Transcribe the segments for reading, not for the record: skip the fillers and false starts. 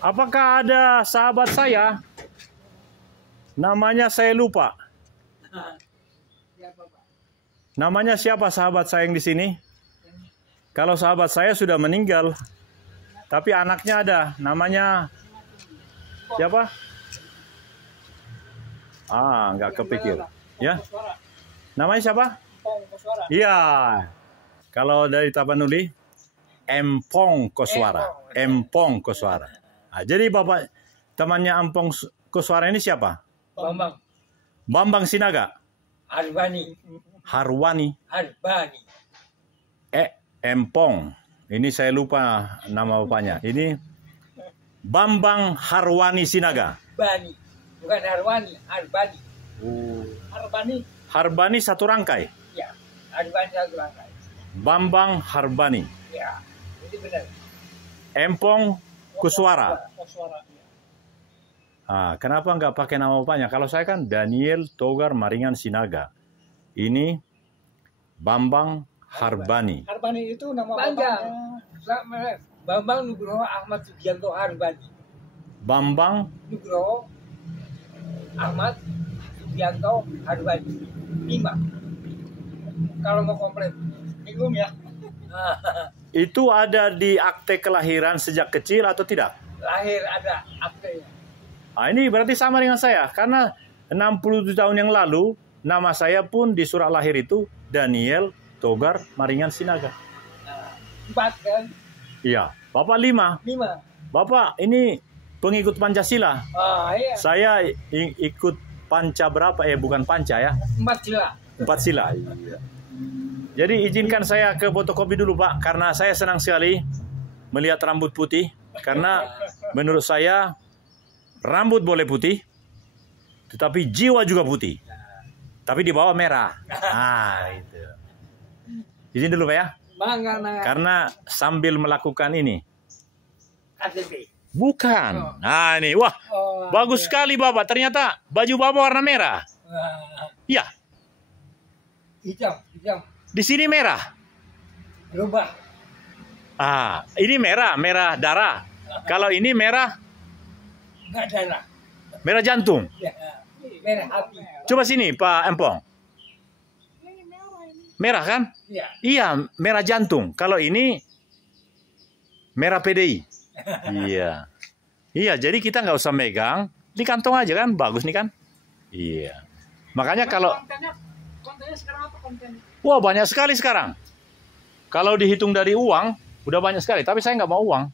Apakah ada sahabat saya? Namanya saya lupa. Namanya siapa sahabat saya yang di sini? Kalau sahabat saya sudah meninggal, tapi anaknya ada. Namanya siapa? Nggak kepikir. Ya. Namanya siapa? Iya. Kalau dari Tapanuli, Empong Koswara. Empong Koswara. Nah, jadi bapak temannya Empong Koswara ini siapa? Bambang. Bambang Sinaga. Harwani. Harwani. Harbani. Empong. Ini saya lupa nama bapaknya. Ini Bambang Harwani Sinaga. Bani. Bukan Harwani, Harbani. Harbani. Harbani satu rangkai. Ya, Harbani satu rangkai. Bambang Harbani. Ya, itu benar. Empong Koswara. Koswara. Kenapa nggak pakai nama bapaknya? Kalau saya kan Daniel Togar Maringan Sinaga. Ini Bambang Harbani. Harbani itu nama bapaknya. Bambang Nugroho Ahmad Sugianto Harbani. Bambang Nugroho Ahmad Sugianto Harbani. 5. Kalau mau komplit. Bingung ya? Itu ada di akte kelahiran sejak kecil atau tidak? Lahir ada aktenya. Ini berarti sama dengan saya. Karena 67 tahun yang lalu, nama saya pun di surat lahir itu Daniel Togar Maringan Sinaga. 4 kan? Iya. Bapak 5. 5. Bapak ini pengikut Pancasila. Iya. Saya ikut Panca berapa? Bukan Panca ya. 4 sila. 4 sila. Iya. Jadi izinkan saya ke fotokopi dulu Pak. Karena saya senang sekali melihat rambut putih. Karena menurut saya rambut boleh putih. Tetapi jiwa juga putih. Tapi di bawah merah. Itu. Izin dulu Pak ya. Bangga. Karena sambil melakukan ini. KTP. Bukan. Ini. Wah. Bagus sekali Bapak. Ternyata baju Bapak warna merah. Iya. Hitam. Di sini merah. Berubah. Ini merah darah. Kalau ini merah. Enggak darah. Merah jantung. Ya. Merah hati. Coba sini Pak Empong. Merah kan? Iya. Iya, merah jantung. Kalau ini merah PDI. Iya. Iya, jadi kita nggak usah megang. Di kantong aja kan, bagus nih kan? Iya. Makanya kalau Kontennya sekarang apa konten? wah banyak sekali sekarang. Kalau dihitung dari uang, udah banyak sekali. Tapi saya nggak mau uang.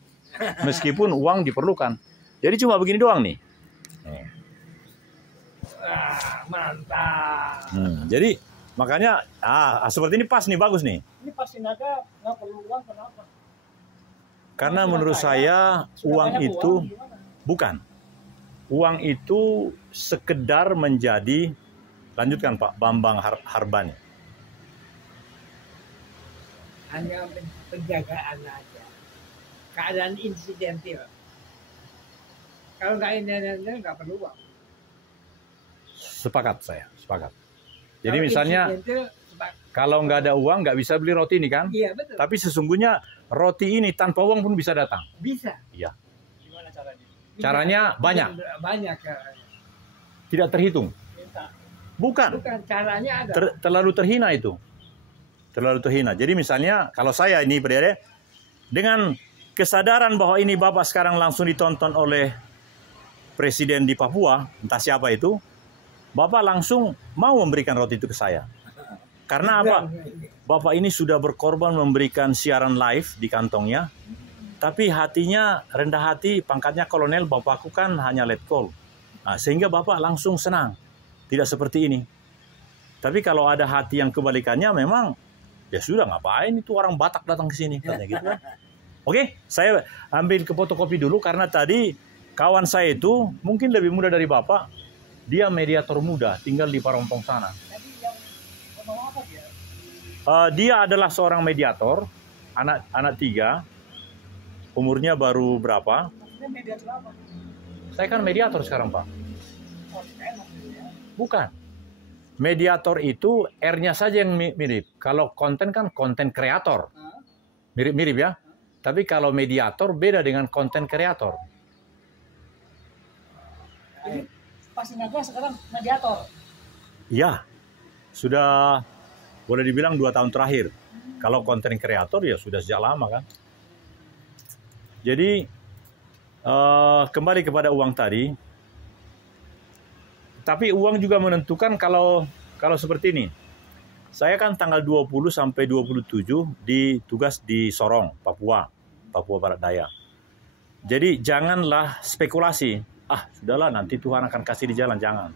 Meskipun uang diperlukan. Jadi cuma begini doang nih. Mantap. Jadi makanya seperti ini pas nih, bagus nih. Ini pasti naga nggak perlu uang, kenapa? Karena menurut saya uang itu bukan. Uang itu sekedar menjadi, lanjutkan Pak Bambang Harbani. Hanya penjagaan aja. Keadaan insidentil. Kalau nggak insidentil nggak perlu uang. Sepakat saya, sepakat. Jadi misalnya Insidentil, kalau nggak ada uang nggak bisa beli roti ini kan? iya betul. Tapi sesungguhnya roti ini tanpa uang pun bisa datang. Bisa. Iya. Gimana caranya? Caranya banyak. Banyak caranya. Tidak terhitung. Bukan. Bukan, caranya ada. Terlalu terhina itu. Terlalu terhina. Jadi misalnya kalau saya ini berada dengan kesadaran bahwa ini Bapak sekarang langsung ditonton oleh presiden di Papua, entah siapa itu, Bapak langsung mau memberikan roti itu ke saya. Karena apa? Bapak ini sudah berkorban memberikan siaran live di kantongnya, tapi hatinya rendah hati, pangkatnya kolonel, Bapakku kan hanya letkol. Sehingga Bapak langsung senang. Tidak seperti ini. Tapi kalau ada hati yang kebalikannya memang, ya sudah ngapain itu orang Batak datang ke sini. Katanya gitu. Oke, saya ambil ke fotokopi dulu karena tadi kawan saya itu mungkin lebih muda dari Bapak. Dia mediator muda, tinggal di Parompong sana. Dia adalah seorang mediator, anak 3, umurnya baru berapa? Saya kan mediator sekarang Pak. Bukan. Mediator itu R-nya saja yang mirip. Kalau konten kan konten kreator. Mirip-mirip ya. Tapi kalau mediator beda dengan konten kreator. Jadi pas Naga sekarang mediator. Iya, sudah boleh dibilang 2 tahun terakhir. Kalau konten kreator ya sudah sejak lama kan. Jadi kembali kepada uang tadi. Tapi uang juga menentukan kalau seperti ini. Saya kan tanggal 20 sampai 27 ditugas di Sorong, Papua Barat Daya. Jadi janganlah spekulasi. Sudahlah nanti Tuhan akan kasih di jalan, jangan.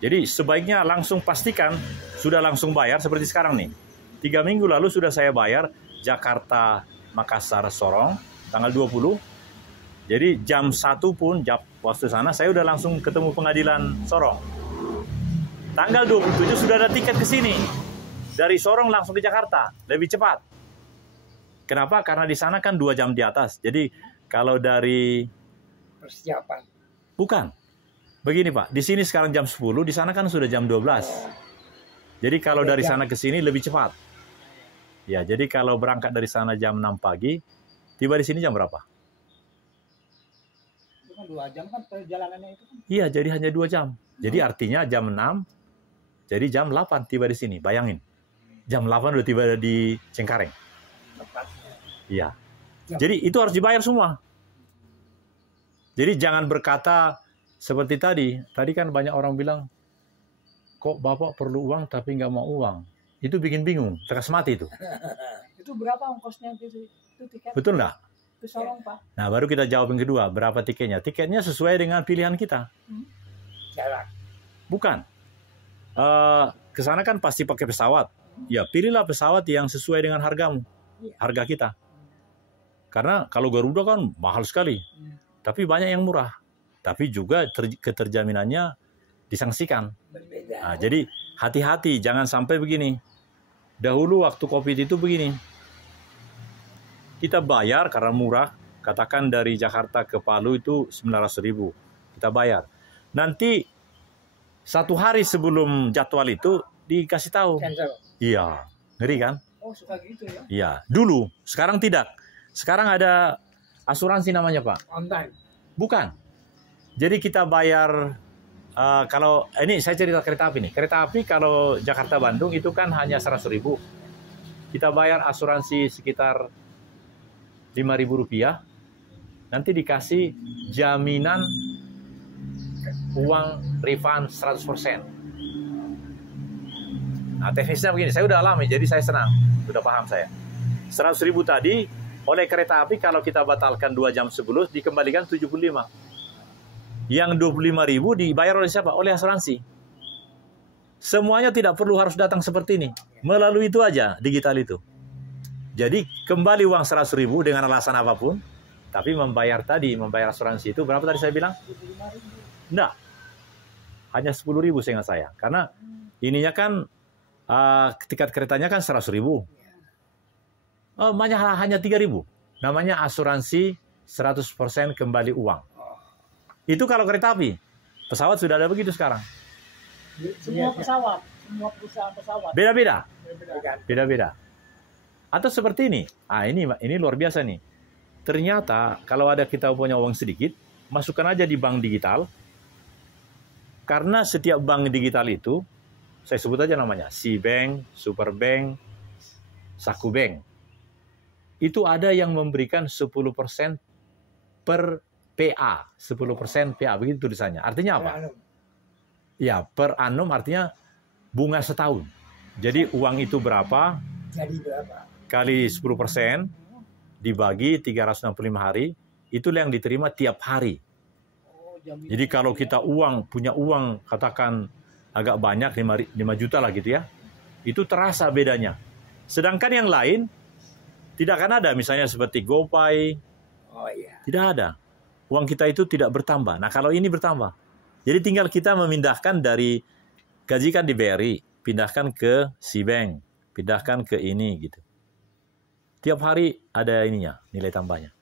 Jadi sebaiknya langsung pastikan sudah langsung bayar seperti sekarang nih. 3 minggu lalu sudah saya bayar Jakarta, Makassar, Sorong tanggal 20. Jadi jam 1 pun waktu sana saya udah langsung ketemu pengadilan Sorong. Tanggal 27 sudah ada tiket ke sini. Dari Sorong langsung ke Jakarta, lebih cepat. Kenapa? Karena di sana kan 2 jam di atas. Jadi kalau dari Persiapan. bukan. Begini Pak, di sini sekarang jam 10, di sana kan sudah jam 12. Jadi kalau dari sana ke sini lebih cepat. Ya, jadi kalau berangkat dari sana jam 6 pagi, tiba di sini jam berapa? Itu kan 2 jam kan perjalanannya itu kan. Iya, jadi hanya 2 jam. Jadi artinya jam 6, jadi jam 8 tiba di sini. Bayangin. Jam 8 udah tiba di Cengkareng. Iya. Jadi itu harus dibayar semua. Jadi jangan berkata seperti tadi. Tadi kan banyak orang bilang, kok Bapak perlu uang tapi nggak mau uang. Itu bikin bingung. Teras mati itu. Itu berapa ongkosnya itu tiket? Betul nggak? Ke Sorong, Pak. Nah, baru kita jawab yang kedua. Berapa tiketnya? Tiketnya sesuai dengan pilihan kita. Jarak. Bukan. Ke sana kan pasti pakai pesawat. Ya, pilihlah pesawat yang sesuai dengan hargamu. Harga kita. Karena kalau Garuda kan mahal sekali. Tapi banyak yang murah. Tapi juga keterjaminannya disangsikan. Berbeda. Nah, jadi hati-hati, jangan sampai begini. Dahulu waktu COVID itu begini. Kita bayar karena murah. Katakan dari Jakarta ke Palu itu 900.000. Kita bayar. Nanti 1 hari sebelum jadwal itu dikasih tahu. Cancel. Iya, ngeri kan? Oh, suka gitu ya. Iya, dulu. Sekarang tidak. Sekarang ada asuransi namanya, Pak. On time. Bukan. Jadi kita bayar, kalau ini saya cerita kereta api nih. Kereta api kalau Jakarta-Bandung itu kan hanya 100.000. Kita bayar asuransi sekitar 5.000 rupiah. Nanti dikasih jaminan uang refund 100%. Nah, teknisnya begini, saya udah alami, jadi saya senang. Sudah paham saya. 100.000 tadi, oleh kereta api kalau kita batalkan 2 jam sebelum, dikembalikan 75. Yang 25.000 dibayar oleh siapa? Oleh asuransi. Semuanya tidak perlu harus datang seperti ini. Melalui itu aja, digital itu. Jadi, kembali uang 100.000 dengan alasan apapun, tapi membayar asuransi itu, berapa tadi saya bilang? 25.000. Enggak. Hanya 10.000 seingat saya. Karena ininya kan tiket keretanya kan 100.000. Hanya 3.000. Namanya asuransi 100% kembali uang. Itu kalau kereta api. Pesawat sudah ada begitu sekarang. Semua pesawat, semua perusahaan pesawat. Beda-beda. Berbeda. Beda-beda. Atau seperti ini. Ini luar biasa nih. Ternyata kalau ada kita punya uang sedikit, masukkan aja di bank digital. Karena setiap bank digital itu, saya sebut aja namanya, SeaBank, Superbank, Sakubank. Itu ada yang memberikan 10% per PA. 10% PA, begitu tulisannya. Artinya apa? Ya, per annum artinya bunga setahun. Jadi uang itu berapa? Jadi berapa? Kali 10%, dibagi 365 hari, itulah yang diterima tiap hari. Jadi kalau kita punya uang, katakan agak banyak, 5 juta lah gitu ya, itu terasa bedanya. Sedangkan yang lain, tidak akan ada, misalnya seperti GoPay, tidak ada. Uang kita itu tidak bertambah. Nah kalau ini bertambah. Jadi tinggal kita memindahkan dari, gaji kan di BRI, pindahkan ke SeaBank, pindahkan ke ini gitu. Tiap hari ada ininya, nilai tambahnya.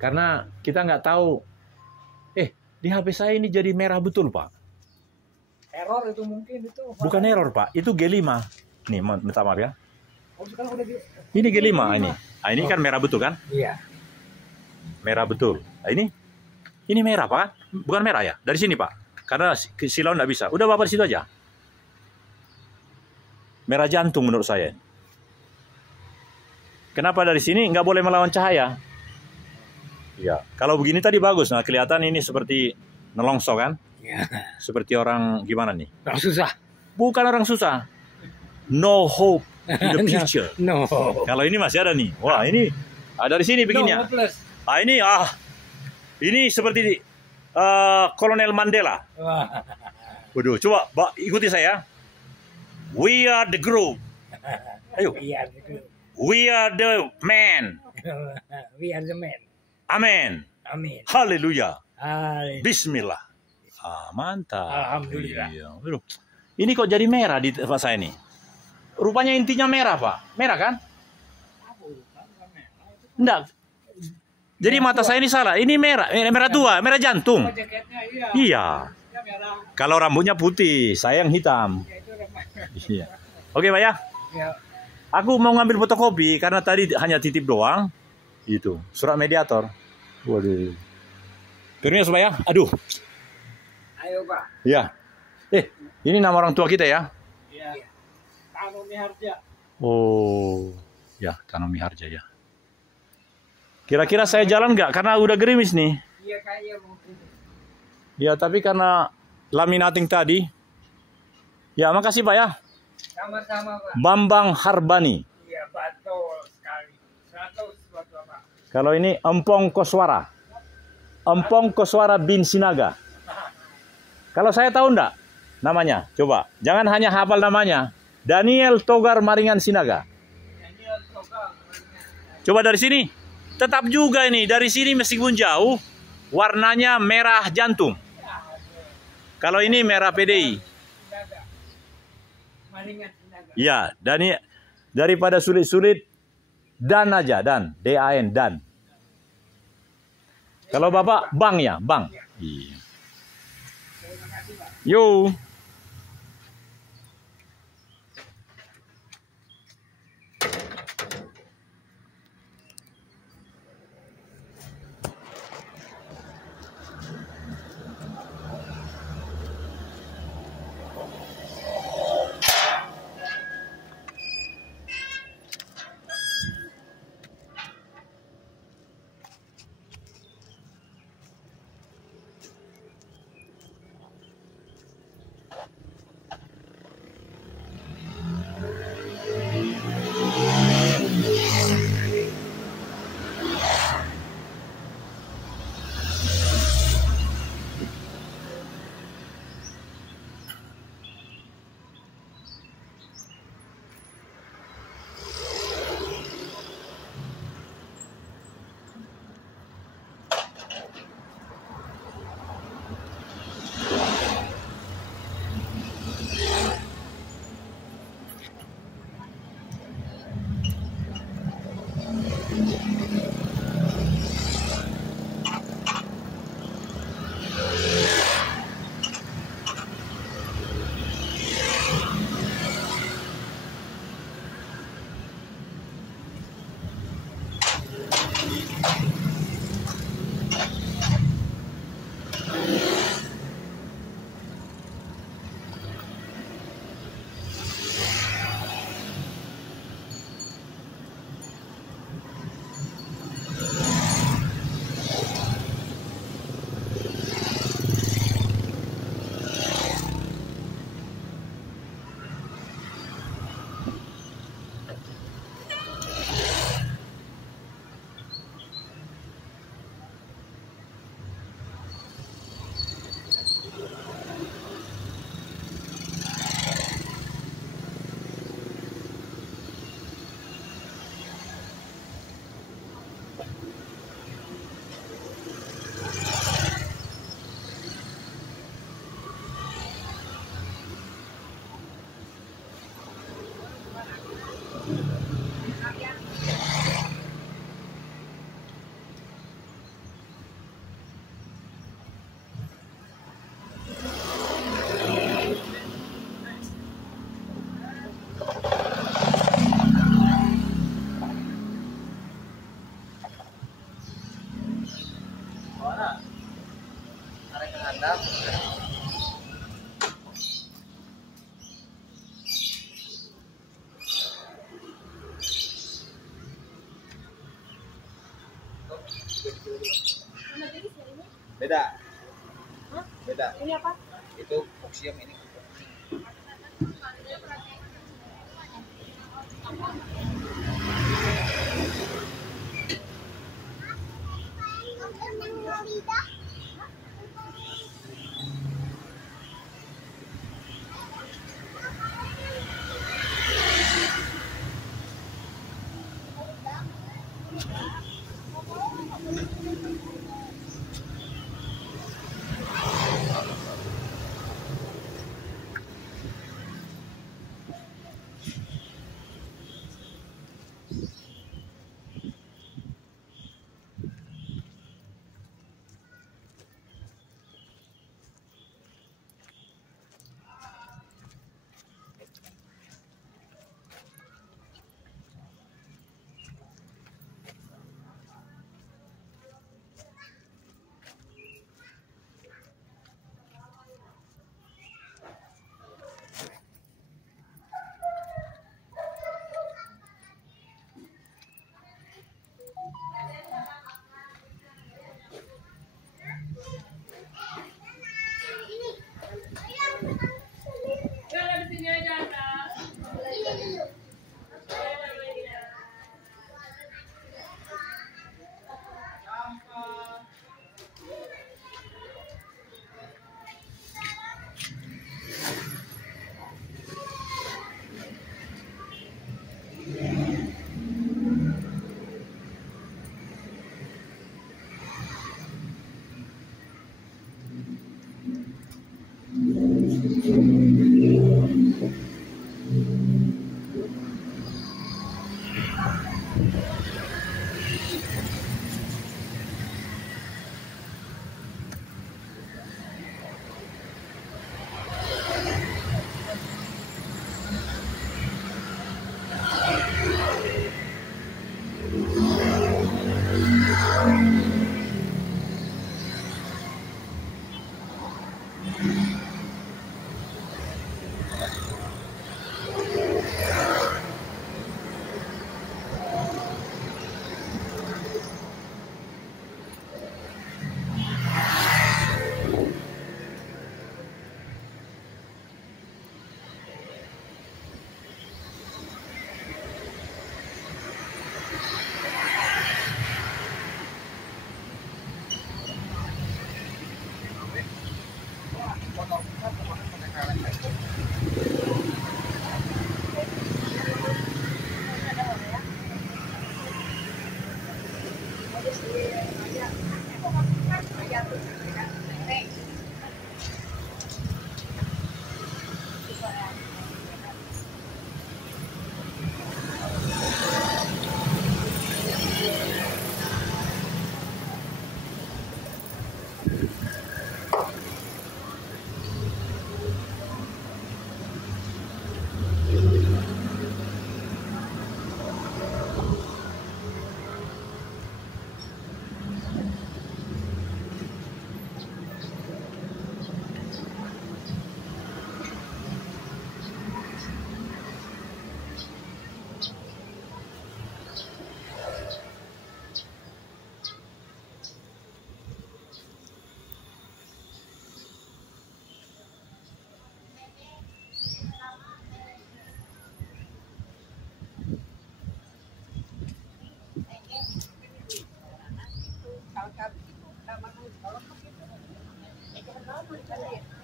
Karena kita nggak tahu, di HP saya ini jadi merah betul, Pak. Error itu mungkin itu. Bukan error, Pak. Itu G5. Nih, minta maaf ya. Oh, sekarang udah Ini G5 ini. Nah, ini kan merah betul kan? Iya. Merah betul. Nah, ini merah Pak, bukan merah ya? Dari sini Pak, karena silau nggak bisa. Udah Bapak di situ aja. Merah jantung menurut saya. Kenapa dari sini nggak boleh melawan cahaya? Ya, kalau begini tadi bagus. Nah, kelihatan ini seperti nelongso kan? Ya. Seperti orang gimana nih? Orang susah. Bukan orang susah. No hope in the future. No. Kalau ini masih ada nih. Wah, ini dari sini begini ya. Plus. Ini seperti Kolonel Mandela. Wah. Waduh, coba ikuti saya. We are the group. Ayo. Iya. We are the man. We are the man. Amin. Amin. Haleluya. Hai. Bismillah. Mantap. Alhamdulillah. Iya. Waduh. Ini kok jadi merah di tempat saya ini? Rupanya intinya merah, Pak. Merah kan? Enggak. Jadi mata saya ini salah. Ini merah, merah tua, merah jantung. Iya. Kalau rambutnya putih, saya yang hitam. Iya. Oke, Pak ya. Aku mau ngambil fotokopi karena tadi hanya titip doang. Itu, surat mediator. Waduh. Permisi, Pak ya. Aduh. Ayo, Pak. Iya. Ini nama orang tua kita ya? Iya. Tano Miharja. Oh, ya Tano Miharja ya. Kira-kira saya jalan nggak? Karena udah gerimis nih. Iya, kayaknya mungkin. Ya, tapi karena laminating tadi. Ya, makasih Pak ya. Sama-sama, Pak. Bambang Harbani. Iya, betul sekali. 100 buat Bapak. Kalau ini Empong Koswara. Empong Koswara bin Sinaga. Kalau saya tahu enggak namanya? Coba. Jangan hanya hafal namanya. Daniel Togar Maringan Sinaga. Coba dari sini. Tetap juga ini. Dari sini meskipun jauh. Warnanya merah jantung. Kalau ini merah PDI. Ya. Daripada sulit-sulit. Dan aja. Dan. D-A-N. Dan. Kalau Bapak Bang ya. Bang. Iya. Yo. Beda. Hah? Beda. Ini apa? Itu oksium ini.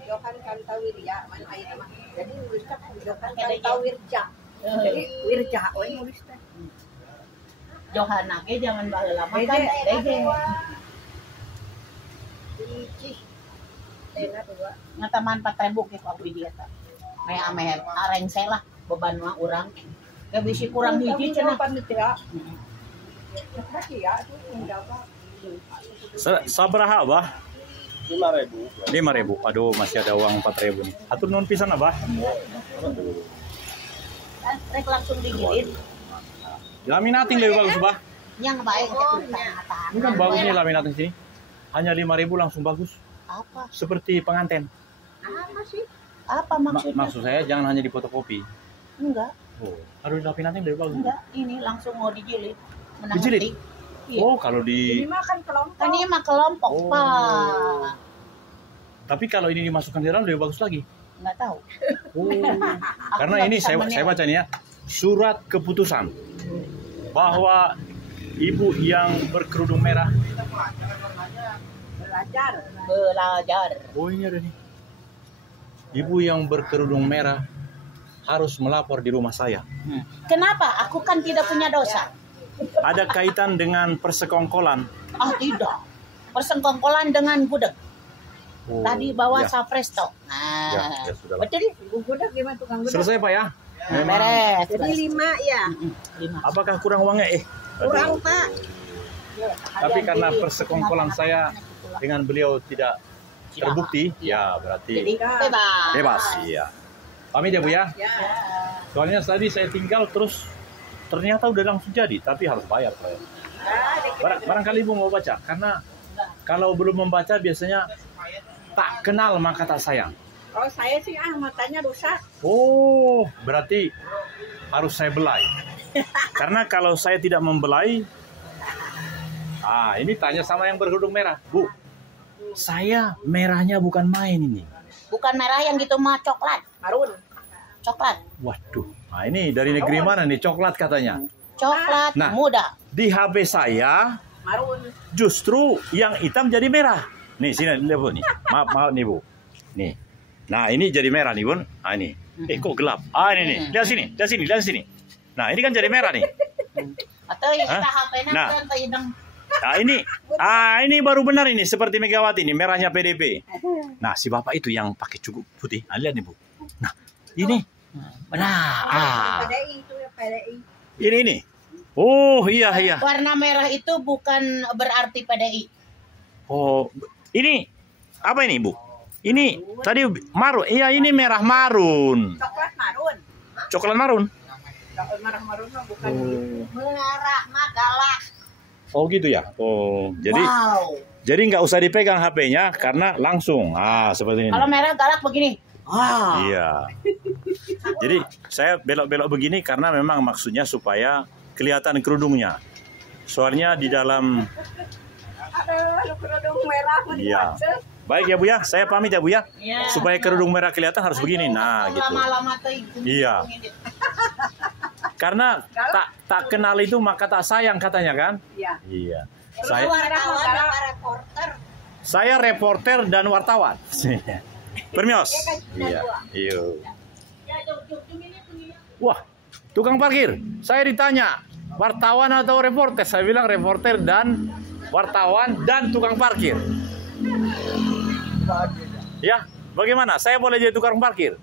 Johan Kantawirya, mana air mah. Jadi nulisnya Johan Kantawirja. Jadi Wirja, we nulisnya. Johanna ge zaman baheula mah kan deje. Icih. Tena dua. Ngataman 4.000 ke aku dia teh. Meh ame areng lah beban mah urang. Ge bisi kurang hiji cenah. Panitia. Masih ya, itu menjaga. Sabaraha Abah? 5.000. 5.000. Aduh, masih ada uang 4.000 nih. Atur nuhun pisan Abah. Rek langsung digilin. Laminating lebih bagus, Bah. Yang baik tulisan mata. Ini kan bagus nih laminating sini. Hanya 5.000 langsung bagus. Apa? Seperti pengantin. Apa sih? Apa maksudnya? Maksud saya jangan hanya difotokopi. Enggak, Oh, harus laminating lebih bagus. enggak. Ini langsung mau dijilid. Dijilid? Iya. Oh, kalau Ini di... mah kan kelompok. Kan ini mah kelompok, Oh. Pak. Tapi kalau ini dimasukkan di dalam lebih bagus lagi. Nggak tahu. Oh. Aku Karena nggak ini bisa saya menilai. baca nih ya, surat keputusan bahwa ibu yang berkerudung merah. Belajar. Oh, ini ada nih. Ibu yang berkerudung merah harus melapor di rumah saya. Kenapa? Aku kan tidak punya dosa. Ada kaitan dengan persekongkolan. Ah, tidak. Persengkongkolan dengan gudeg. Oh, Tadi bawa ya. sapresto. Nah, Ya, sudah. betul. Gudeg gimana tukang gudeg? Selesai Pak ya? Memang. Beres. Jadi 5 ya. 5. Apakah kurang uangnya? Kurang, Aduh. Pak. Tapi karena persekongkolan saya dengan beliau tidak terbukti, ya berarti Jadi bebas. bebas. Iya. Pamit ya Bu ya. Ya. Soalnya tadi saya tinggal terus ternyata udah langsung jadi, tapi harus bayar saya. Barangkali Ibu mau baca, karena kalau belum membaca biasanya tak kenal maka tak sayang. Oh, saya sih matanya rusak. Oh, berarti harus saya belai. Karena kalau saya tidak membelai, ini tanya sama yang berkerudung merah, Bu. Saya merahnya bukan main ini. Bukan merah yang gitu mah coklat. Marun. Coklat. Waduh, nah ini dari negeri mana nih coklat katanya? Coklat Nah. muda. Di HP saya Marun. justru yang hitam jadi merah. Nih sini lihat Bu nih. Maaf nih Bu. Nih. Nah ini jadi merah nih Bun. Ah ini. Kok gelap? Ini nih. Lihat sini. Nah ini kan jadi merah nih. Atau yang kita Hah? HP-nya Nah. kan hidung. Ini baru benar ini seperti Megawati nih merahnya PDP. Nah si bapak itu yang pakai cukup putih. Lihat nih Bu. Nah ini. Nah PDI itu ya PDI. ini. Oh iya. Warna merah itu bukan berarti PDI. Oh ini apa ini Bu? Ini tadi marun. Iya ini merah marun. Coklat marun. Coklat marun. Coklat marun mah bukan. Merah mah galak. Oh gitu ya. Oh jadi Wow. jadi nggak usah dipegang HP-nya karena langsung. Seperti ini. Kalau merah galak begini. Iya. Jadi saya belok-belok begini karena memang maksudnya supaya kelihatan kerudungnya. Soalnya di dalam. Aduh, kerudung merah. Iya. Baik ya Bu ya, saya pamit ya Bu ya. Iya. Supaya kerudung merah kelihatan harus begini. Nah gitu. Lama-lama tuh. Iya. Karena tak kenal itu maka tak sayang katanya kan? Iya. Iya. Saya wartawan Saya- apa reporter? Saya reporter dan wartawan. Permios. Iya. Iyo. Wah, tukang parkir. Saya ditanya, wartawan atau reporter? Saya bilang reporter dan wartawan dan tukang parkir. Ya, bagaimana? Saya boleh jadi tukang parkir?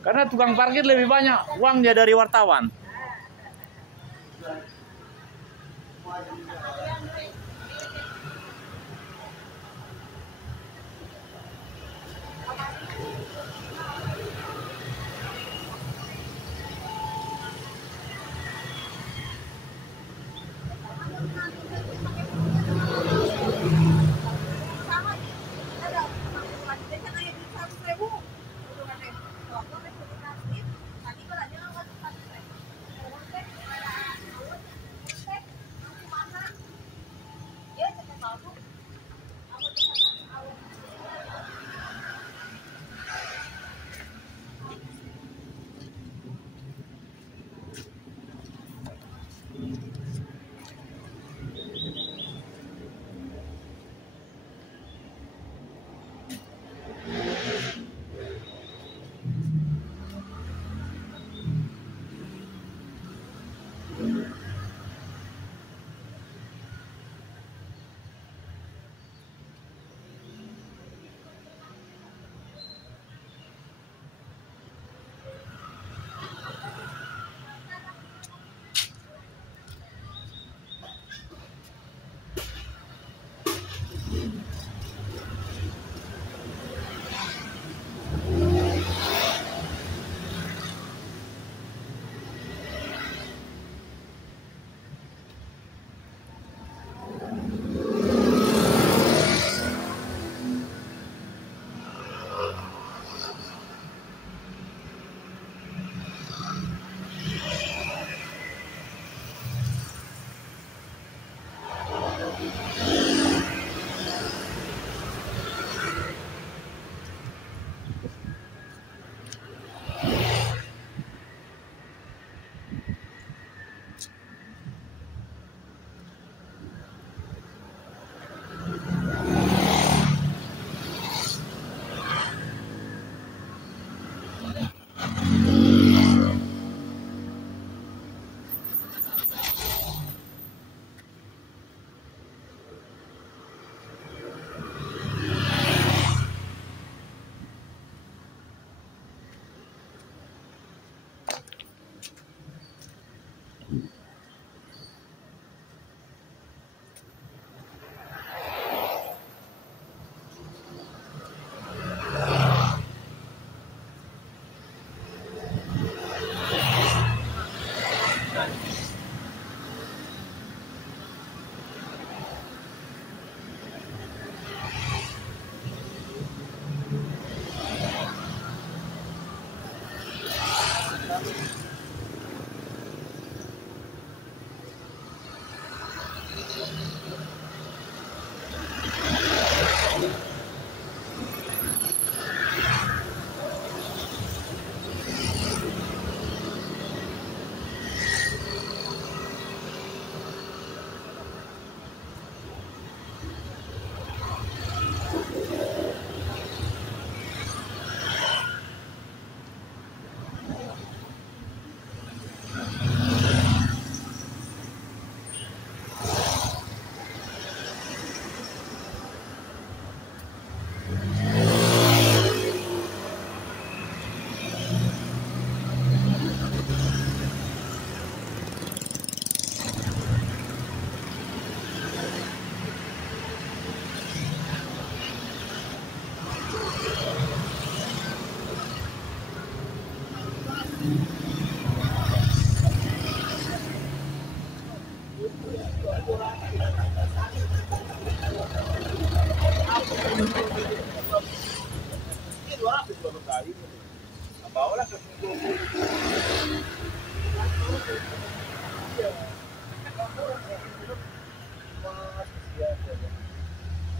Karena tukang parkir lebih banyak uangnya dari wartawan.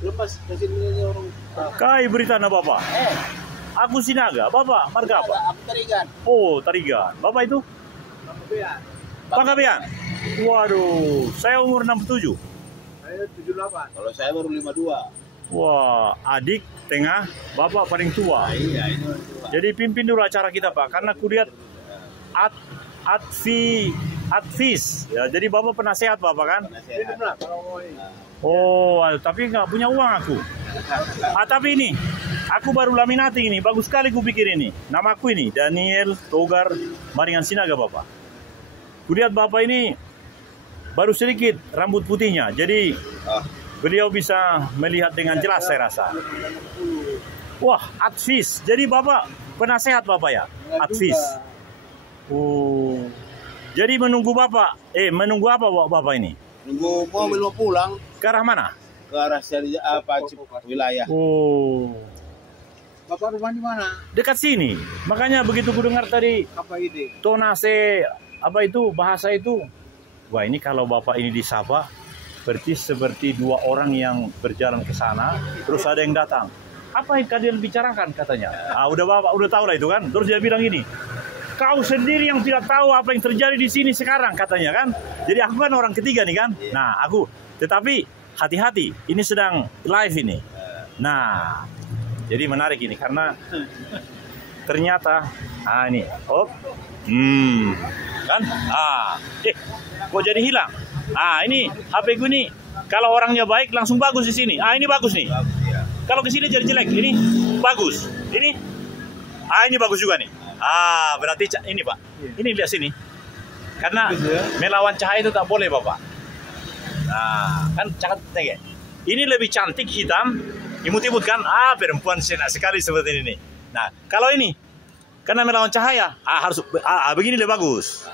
Lepas kasih nilainya orang. Kai berita na Bapak. Aku Sinaga, Bapak marga apa? Aku Tarigan. Oh, Tarigan. Bapak itu? Panggabean. Waduh, saya umur 67. Saya 78. Kalau saya baru 52. Wah, adik tengah, Bapak paling tua. Iya, ini baru tua. Jadi pimpin dulu acara kita, Pak, karena aku lihat advis. Ya, jadi Bapak penasehat Bapak kan? Penasehat. Oh, tapi nggak punya uang aku. Tapi ini, aku baru laminati ini, bagus sekali ku pikir ini. Namaku ini, Daniel Togar Maringan Sinaga Bapak. Kulihat Bapak ini baru sedikit rambut putihnya, jadi beliau bisa melihat dengan jelas saya rasa. Wah, advis. Jadi Bapak penasehat Bapak ya? Advis. Oh. Jadi menunggu Bapak, menunggu apa Bapak ini? Nunggu mobil mau pulang. Ke arah mana? Ke arah wilayah. Oh. Bapak rumah di mana? Dekat sini. Makanya begitu ku dengar tadi Apa ini? tonase apa itu bahasa itu. Wah, ini kalau Bapak ini disapa berarti seperti dua orang yang berjalan ke sana terus ada yang datang. Apa yang kalian bicarakan katanya? Udah Bapak udah tahu lah itu kan. Terus dia bilang gini, kau sendiri yang tidak tahu apa yang terjadi di sini sekarang katanya kan. Jadi aku kan orang ketiga nih kan. Nah, tetapi hati-hati, ini sedang live ini. Nah, jadi menarik ini karena ternyata ini, kan? Kok jadi hilang? Ini HP gue nih. Kalau orangnya baik langsung bagus di sini. Ini bagus nih. Kalau ke sini jadi jelek, ini bagus. Ini, ini bagus juga nih. Berarti ini Pak. Ini lihat sini. Karena melawan cahaya itu tak boleh Bapak. Nah, kan cantik. Ini lebih cantik hitam, imut-imut kan? Perempuan senak sekali seperti ini. Nah, kalau ini karena melawan cahaya, harus begini lebih bagus.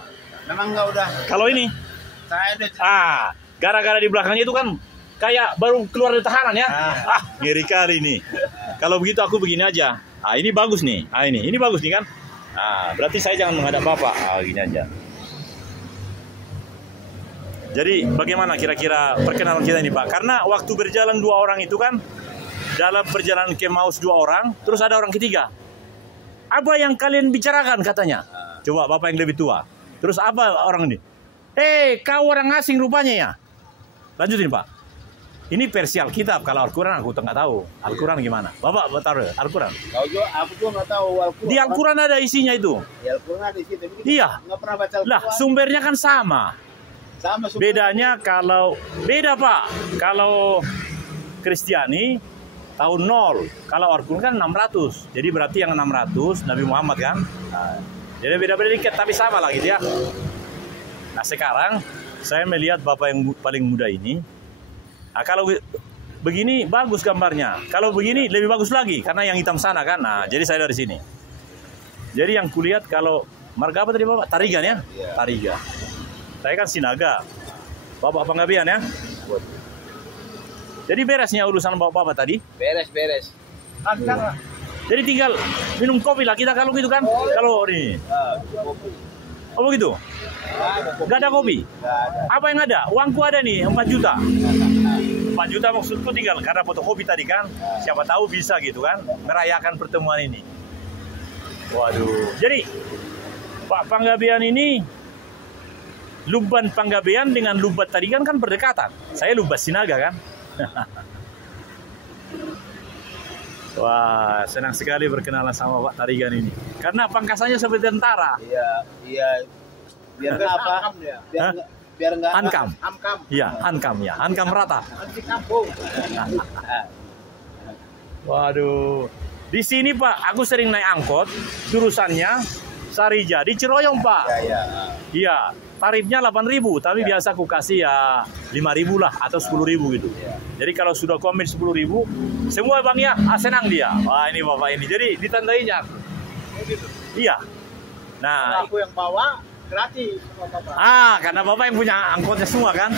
Memang enggak udah. Kalau ini, Saya udah. gara-gara di belakangnya itu kan kayak baru keluar dari tahanan ya. Ngeri kali ini. Kalau begitu aku begini aja. Ini bagus nih. Ini bagus nih kan? Berarti saya jangan menghadap Bapak. Gini aja. Jadi bagaimana kira-kira perkenalan kita ini Pak? Karena waktu berjalan dua orang itu kan dalam perjalanan ke Maus dua orang, terus ada orang ketiga. Apa yang kalian bicarakan katanya? Coba Bapak yang lebih tua. Terus apa orang ini? Kau orang asing rupanya ya. Lanjutin Pak. Ini versi Alkitab. Kalau Al-Quran aku nggak tahu. Al-Quran gimana? Bapak taruh Al-Quran. Aku juga nggak tahu Al-Quran. Di Al-Quran ada isinya itu. Di Al-Quran ada isinya. Iya. Nggak pernah baca Al-Quran. Lah sumbernya kan sama. Sama sumber. Bedanya beda Pak. Kalau Kristiani tahun 0. Kalau Al-Quran kan 600. Jadi berarti yang 600 Nabi Muhammad kan. Jadi beda-beda dikit tapi sama lah gitu ya. Nah sekarang saya melihat Bapak yang paling muda ini. Kalau begini bagus gambarnya. Kalau begini lebih bagus lagi karena yang hitam sana kan. Jadi saya dari sini. Jadi yang kulihat kalau marga apa tadi Bapak? Tarigan ya? Iya. Tarigan. Saya kan Sinaga. Bapak Panggabean ya? Jadi beresnya urusan Bapak tadi? Beres. Jadi tinggal minum kopi lah kita kalau gitu kan? Kalau ini. Oh begitu? Gak ada kopi? Apa yang ada? Uangku ada nih 4 juta. 4 juta maksudku tinggal karena fotokopi tadi kan. Siapa tahu bisa gitu kan. Merayakan pertemuan ini. Waduh. Jadi Pak Panggabean ini Luban Panggabean dengan Lubat Tarigan kan berdekatan. Saya Lubat Sinaga kan. Wah, senang sekali berkenalan sama Pak Tarigan ini. Karena pangkasannya seperti tentara. Iya. Biar nggak apa? Biar nggak. Hankam. Hankam. Iya, hankam ya. Hankam rata. Anti kampung. Waduh. Di sini Pak, aku sering naik angkot. Jurusannya Sarijadi Ciroyong Pak. Iya. Tarifnya 8.000, tapi biasa aku kasih ya 5.000 lah atau 10.000 gitu. Jadi kalau sudah komen 10.000, semua bang ya senang dia. Wah ini Bapak ini. Jadi ditandainya. Iya. Nah, aku yang bawa gratis sama Bapak. karena Bapak yang punya angkotnya semua kan.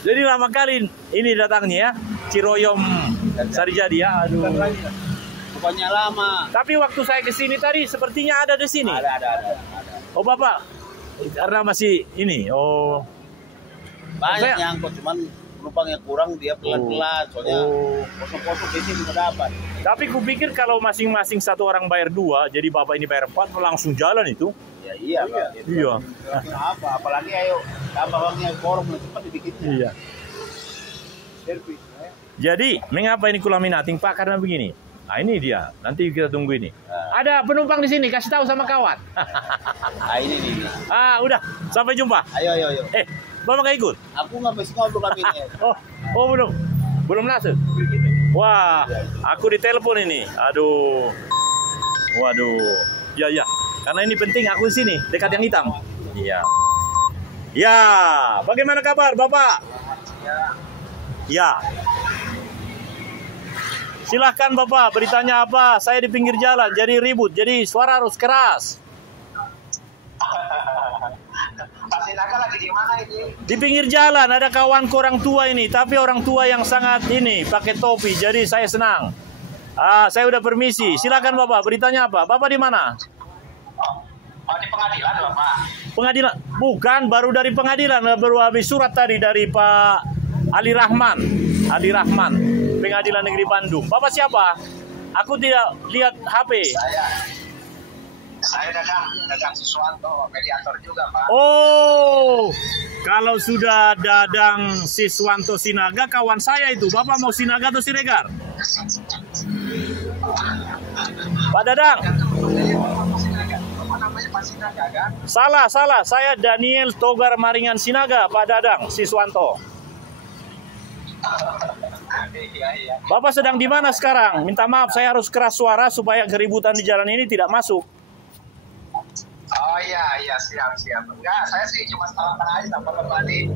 Jadi lama kali ini datangnya ya, Ciroyom Sarijadi ya. Aduh. Pokoknya lama. Tapi waktu saya ke sini tadi sepertinya ada di sini. Ada. Oh Bapak, karena masih ini. Oh. Banyak yang kok cuman penumpangnya kurang, dia pelan-pelan. Soalnya kosong-kosong di sini sudah dapat. Tapi kupikir kalau masing-masing satu orang bayar 2, jadi Bapak ini bayar 4, langsung jalan itu. Ya iya, Pak. Iya. Apa? Apalagi ayo tambah uangnya korum cepat dibikinnya. Iya. Servis. Jadi, mengapa ini kulaminating Pak? Karena begini. Nah ini dia, nanti kita tunggu ini. Ada penumpang di sini, kasih tahu sama kawan. Nah ini nih. Udah, sampai jumpa. Ayo. Bapak nggak ikut? Aku nggak bisa ngobrol kami ini. Oh belum masuk. Wah, aku ditelepon ini. Aduh, waduh. Ya, karena ini penting aku di sini, dekat yang hitam. Iya. Ya, bagaimana kabar Bapak? Ya. Silahkan Bapak, beritanya apa? Saya di pinggir jalan, jadi ribut, jadi suara harus keras. Pak Sinaga lagi di mana ini? Di pinggir jalan, ada kawanku orang tua ini, tapi orang tua yang sangat ini, pakai topi, jadi saya senang. Saya udah permisi, silakan Bapak, beritanya apa? Bapak di mana? Oh, di pengadilan Bapak. Pengadilan? Bukan, baru dari pengadilan, baru habis surat tadi dari Pak Ali Rahman, Pengadilan Negeri Bandung. Bapak siapa? Aku tidak lihat HP. Saya Dadang Siswanto, mediator juga Pak. Oh, kalau sudah Dadang Siswanto Sinaga, kawan saya itu. Bapak mau Sinaga atau Siregar? Pak Dadang. Apa namanya Pak Sinaga kan? Salah. Saya Daniel Togar Maringan Sinaga, Pak Dadang Siswanto. Iya. Bapak sedang di mana sekarang? Minta maaf, saya harus keras suara supaya keributan di jalan ini tidak masuk. Oh iya, siap. Enggak, saya sih cuma salaman aja sama Bapak nih.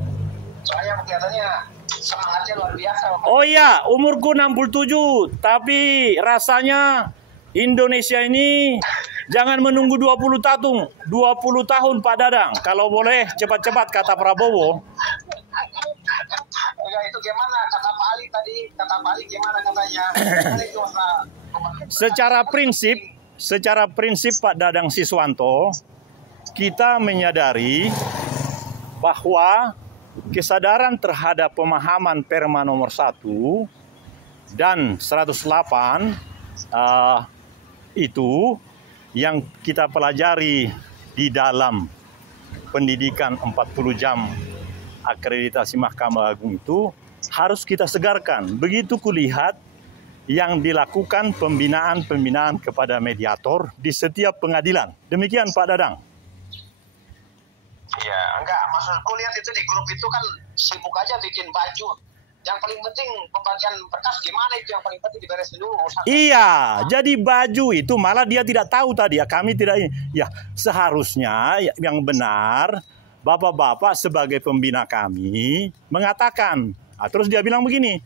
Soalnya kelihatannya semangatnya luar biasa Bapak. Oh iya, umurku 67, tapi rasanya Indonesia ini jangan menunggu 20 tahun Pak Dadang. Kalau boleh cepat-cepat kata Prabowo. Enggak, itu gimana kata Pak Ali tadi? Kata Pak Ali gimana katanya? Secara prinsip Pak Dadang Siswanto, kita menyadari bahwa kesadaran terhadap pemahaman Perma nomor 1 dan 108 itu yang kita pelajari di dalam pendidikan 40 jam akreditasi Mahkamah Agung itu harus kita segarkan. Begitu kulihat yang dilakukan pembinaan kepada mediator di setiap pengadilan. Demikian Pak Dadang. Iya, enggak. Maksudku lihat itu di grup itu kan sibuk aja bikin baju. Yang paling penting pembagian berkas gimana itu yang paling penting diberesin dulu. Iya, jadi baju itu malah dia tidak tahu tadi ya. Kami tidak ini. Ya, seharusnya yang benar Bapak-bapak sebagai pembina kami mengatakan. Terus dia bilang begini,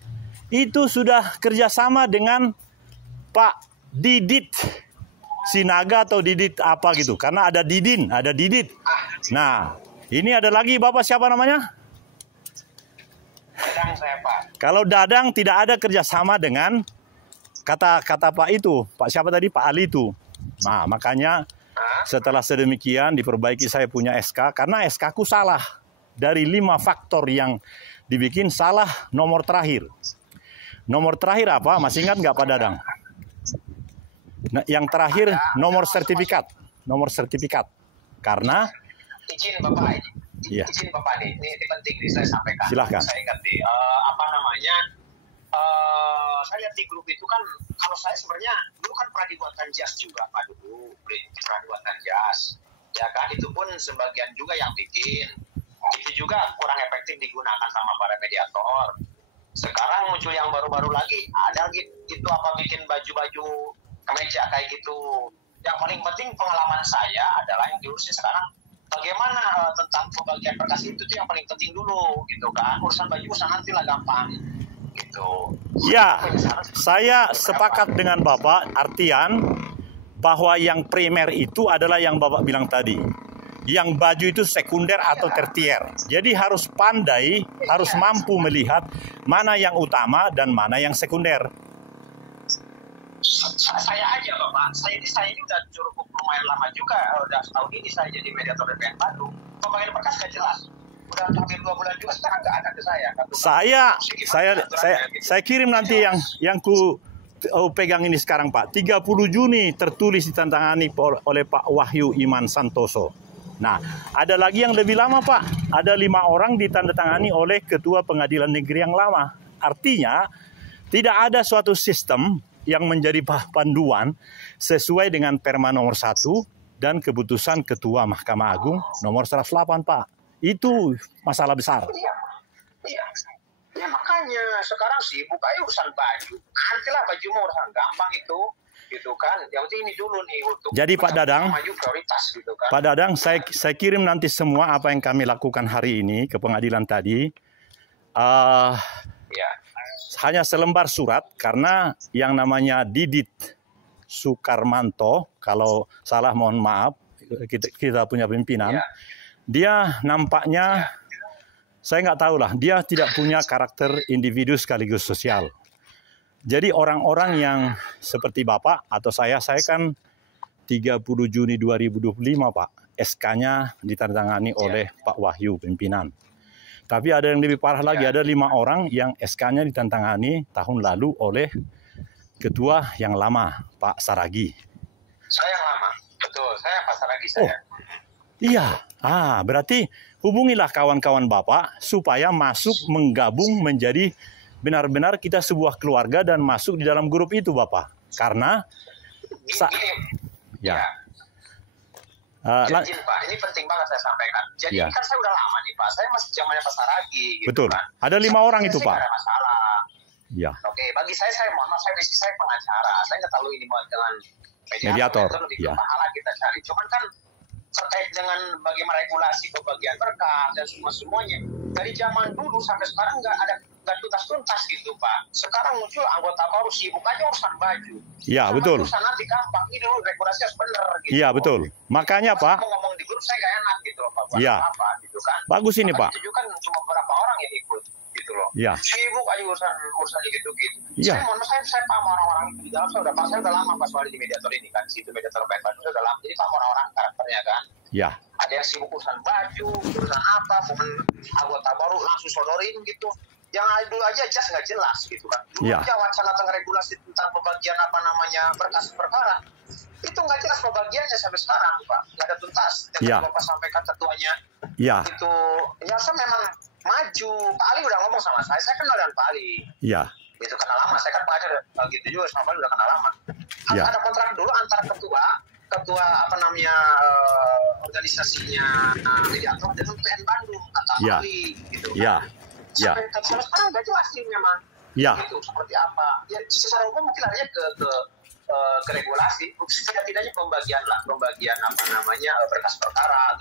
itu sudah kerjasama dengan Pak Didit Sinaga atau Didit apa gitu. Karena ada Didin, ada Didit. Nah, ini ada lagi Bapak siapa namanya? Dadang saya Pak. Kalau Dadang tidak ada kerjasama dengan kata Pak itu. Pak siapa tadi? Pak Ali itu. Nah, makanya setelah sedemikian diperbaiki saya punya SK. Karena SK ku salah. Dari 5 faktor yang dibikin salah nomor terakhir. Nomor terakhir apa? Masih ingat nggak Pak Dadang? Nah, yang terakhir nomor sertifikat. Nomor sertifikat. Karena izin Bapak, iya. izin Bapak nih, ini penting nih saya sampaikan. Silahkan. Saya ingat nih, saya lihat di grup itu kan, kalau saya sebenarnya dulu kan pernah dibuatkan jas juga Pak, dulu pernah dibuatkan jas. Ya kan, itu pun sebagian juga yang bikin. Itu juga kurang efektif digunakan sama para mediator. Sekarang muncul yang baru-baru lagi, ada gitu apa bikin baju-baju kemeja kayak gitu. Yang paling penting pengalaman saya adalah yang diurusin sekarang bagaimana tentang pembagian berkas itu tuh yang paling penting dulu gitu kan. Urusan baju urusan nanti lah gampang gitu. Ya, saya sepakat dengan Bapak artian bahwa yang primer itu adalah yang Bapak bilang tadi. yang baju itu sekunder atau tertier. Jadi harus pandai, harus mampu melihat mana yang utama dan mana yang sekunder. Saya aja Bapak, saya ini udah cukup lumayan lama juga, udah setahun ini saya jadi mediator DPR Bandung. Pembagian berkas gak jelas. Udah hampir 2 bulan juga sekarang nggak ada ke saya. Saya kirim nanti yang ku pegang ini sekarang Pak. 30 Juni tertulis ditandatangani oleh Pak Wahyu Iman Santoso. Nah, ada lagi yang lebih lama Pak. Ada 5 orang ditandatangani oleh Ketua Pengadilan Negeri yang lama. Artinya tidak ada suatu sistem yang menjadi panduan sesuai dengan Perma nomor 1 dan keputusan Ketua Mahkamah Agung nomor 108 Pak. Itu masalah besar. Iya. Ya makanya sekarang sibuk aja urusan baju. Nantilah baju mau urusan gampang itu, gitu kan. Yang penting ini dulu nih untuk. Jadi Pak Dadang, prioritas, gitu kan. Pak Dadang, saya kirim nanti semua apa yang kami lakukan hari ini ke pengadilan tadi. Ya. Hanya selembar surat karena yang namanya Didit Sukarmanto, kalau salah mohon maaf, kita punya pimpinan. Ya. Dia nampaknya, saya nggak tahu lah, dia tidak punya karakter individu sekaligus sosial. Jadi orang-orang yang seperti Bapak atau saya kan 30 Juni 2025 Pak, SK-nya ditandatangani oleh Pak Wahyu pimpinan. Tapi ada yang lebih parah lagi, ada 5 orang yang SK-nya ditandatangani tahun lalu oleh Ketua yang lama, Pak Saragi. Saya yang lama, betul, saya Pak Saragi saya. Iya, berarti hubungilah kawan-kawan Bapak supaya masuk menggabung menjadi benar-benar kita sebuah keluarga dan masuk di dalam grup itu Bapak. Karena Jadi Pak, ini penting banget saya sampaikan. Jadi kan saya udah lama nih Pak, saya masih zamannya Pak Saragi. Gitu, betul, kan. ada 5 orang itu Pak. Tidak ada masalah. Ya. Oke, bagi saya mohon maaf, saya pengacara. Saya nggak terlalu ini dengan mediator. Lebih ke pahala kita cari. Cuman kan terkait dengan bagaimana regulasi pembagian berkas dan semuanya dari zaman dulu sampai sekarang nggak tuntas gitu Pak. Sekarang muncul anggota baru sibuk aja urusan baju. Iya betul. Urusan nanti gampang ini dulu regulasi harus benar gitu. Iya betul. Makanya Pak. Mau ngomong di grup saya nggak enak gitu loh Pak. Iya. Apa gitu kan? Bagus ini Pak. Itu kan cuma beberapa orang yang ikut gitu loh. Iya. Sibuk aja urusan gitu. Iya. Saya paham orang-orang itu di dalam. Saya udah lama pas di mediator ini kan. Situ mediator Bandung saya udah lama. Jadi paham orang-orang karakternya kan. Iya. Ada yang sibuk urusan baju, urusan apa, anggota baru langsung sodorin gitu. Yang dulu aja nggak jelas gitu kan. Dulu aja wacana tentang regulasi tentang pembagian berkas perkara itu nggak jelas pembagiannya sampai sekarang Pak, nggak ada tuntas. Yang Bapak sampaikan ketuanya itu ya saya memang maju. Pak Ali udah ngomong sama saya kenal dengan Pak Ali. Iya. Itu kenal lama, saya kan pengajar gitu juga sama Pak Ali udah kenal lama. Harus ada kontrak dulu antara ketua organisasinya mediator dengan PN Bandung kata Pak Ali gitu kan. Sampai sekarang nggak jelas sih memang. Itu seperti apa? Ya secara umum mungkin hanya ke regulasi, setidaknya pembagian berkas perkara.